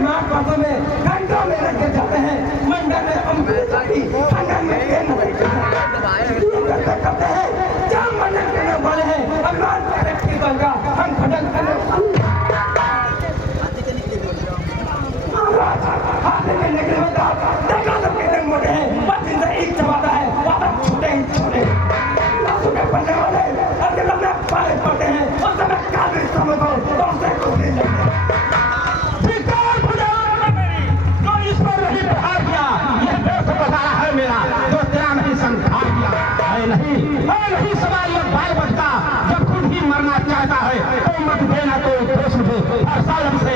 मार्ग पासों में घंटों में लग जाते हैं। मंडल में करते हैं जहाँ मंडल करने वाले हैं अभिमान कीर्तन का हम खंडन करने हाथ में निकले होता देखा तो कितने मोटे हैं बस इनसे एक चबाता है वापस छोटे ही छोटे बनने वाले और जब मैं पाले पड़ते हैं और जब मैं काबिल समझो तो उससे कुछ नहीं लगता। तो इस पर नहीं बढ़ा दिया यह दोस्त बता रहा है मेरा तो तेरा नहीं संभाल दिया है नहीं सवाल ये बाल बचता जब खुद ही मरना चाहता है तो मत देना तो दोस्त मुझे हर साल हमसे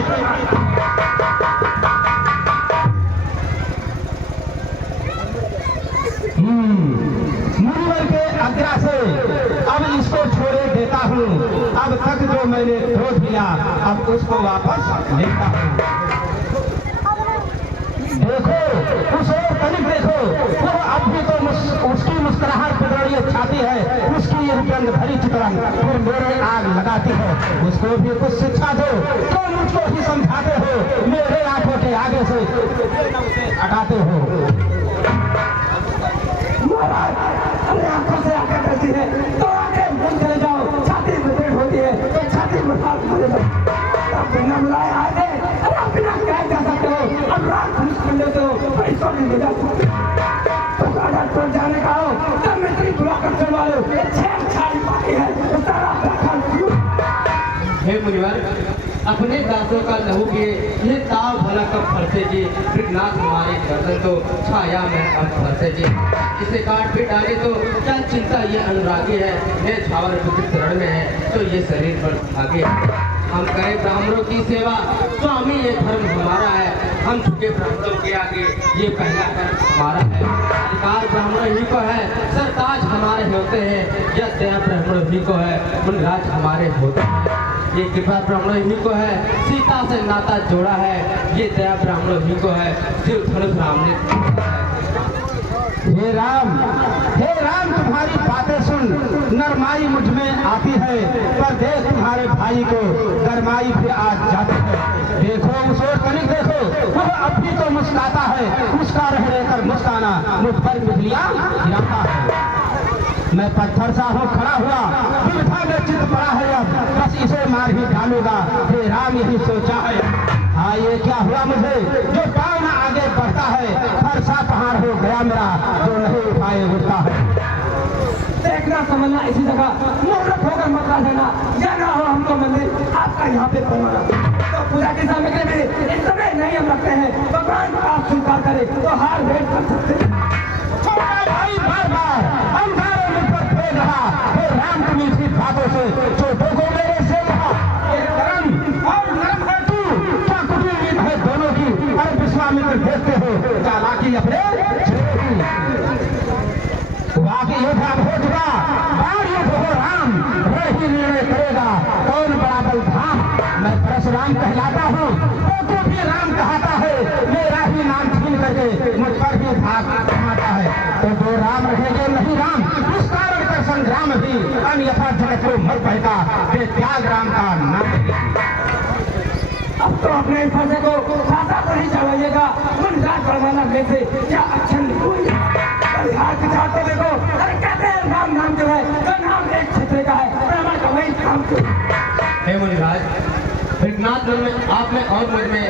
मुनिवर के आज्ञा से अब इसको छोड़े देता हूँ। अब तक जो मैंने खो दिया अब उसको वापस लेता हूँ। देखो उस ओर तनिक देखो वो अब भी तो उसकी मुस्कुराहट पिघलड़ी छाती है उसकी ये रंग भरी चित्रंग फिर मेरे आग लगाती है। उसको भी कुछ शिक्षा दो तो मुझको ही समझाते हो मेरे आंखों के आगे से हटाते हो। अरे आंखों से आंखें करती है तो आंखें बंद चले जाओ छाती में पेड़ होती है तो छाती में हाथ मारे दो अब बिना बुलाए आए थे अरे आप बिना क्या जा सकते हो अब रात खुश कर लेते हो पैसों में ले जा सकते हो जाने का हो तब मैं तेरी बुला कर चलवा लो छेड़छाड़ी पाती है तो सारा हे मुनिवर अपने दासों का लहू के ये ताव भला कब फरसे जी कृतनाथ हमारे गर्दन तो छाया में अब फरसे जी इसे काट पे डाले तो क्या चिंता ये अनुरागी है ये छावर विकृत रण में है तो ये शरीर पर भागे हम करें ब्राह्मणों की सेवा स्वामी ये धर्म हमारा है हम झुके ब्राह्मणों के आगे ये पहला कर्म हमारा है अधिकार ब्राह्मणों ही को है सरताज हमारे होते हैं यह दया ब्राह्मणों ही को है मुनराज हमारे होते हैं ये कृपा ब्राह्मणों ही को है सीता से नाता जोड़ा है ये दया ब्राह्मणों ही को है शिव धनुष राम ने हे राम तुम्हारी बातें सुन नरमाई मुझ में आती है पर देख तुम्हारे भाई को गरमाई भी आज जाती है। देखो उस ओर तनिक देखो वह अब भी तो मुस्कुराता है उसका रह रहकर मुस्काना मुझ पर बिजलियां गिराता है। मैं पत्थर सा हूँ खड़ा हुआ दुविधा में चित पड़ा है अब बस इसे मार ही डालूंगा। हे राम यही सोचा है हाँ ये क्या हुआ मुझे जो पाँव न आगे बढ़ता है फरसा पहाड़ हो गया मेरा जो नहीं उठाए उठता है। देखना समझना इसी जगह मूर्ख होकर मत आ जाना जाना हो हमको मंदिर आपका यहाँ पे बनवाना तो पूजा की सामग्री में इस समय नहीं हम रखते हैं भगवान को आप स्वीकार करें तो हार भेंट कर सकते हैं। छोटा भाई बार बार अंधारों में पर फेंक रहा हे राम की मीठी बातों से छोटों को मेरे से कहा ये कर्म और नरम है तू क्या कुछ उम्मीद है दोनों की और विश्वामित्र देखते हो चालाकी अपने बाकी योद्धा हो चुका बार युद्ध हो राम वही निर्णय करेगा कौन बड़ा बल धाम। मैं परशुराम कहलाता हूँ तो तू भी राम कहता है मेरा ही नाम छीन करके मुझ पर भी भाग कमाता है तो वो राम रहेंगे नहीं राम इस कारण का संग्राम भी अन्यथा जगत को मर पाएगा ये त्याग राम का नाम। अब तो अपने फंसे को खाता तो नहीं चलाइएगा मुनराज परवाना में से क्या अक्षर हुई हाथ पिछाड़ तो देखो अरे कहते हैं राम नाम जो है तो नाम एक क्षेत्र का है ब्राह्मण का वही काम क्यों। हे मुनिराज कृतनाथ में आप में और मुझ में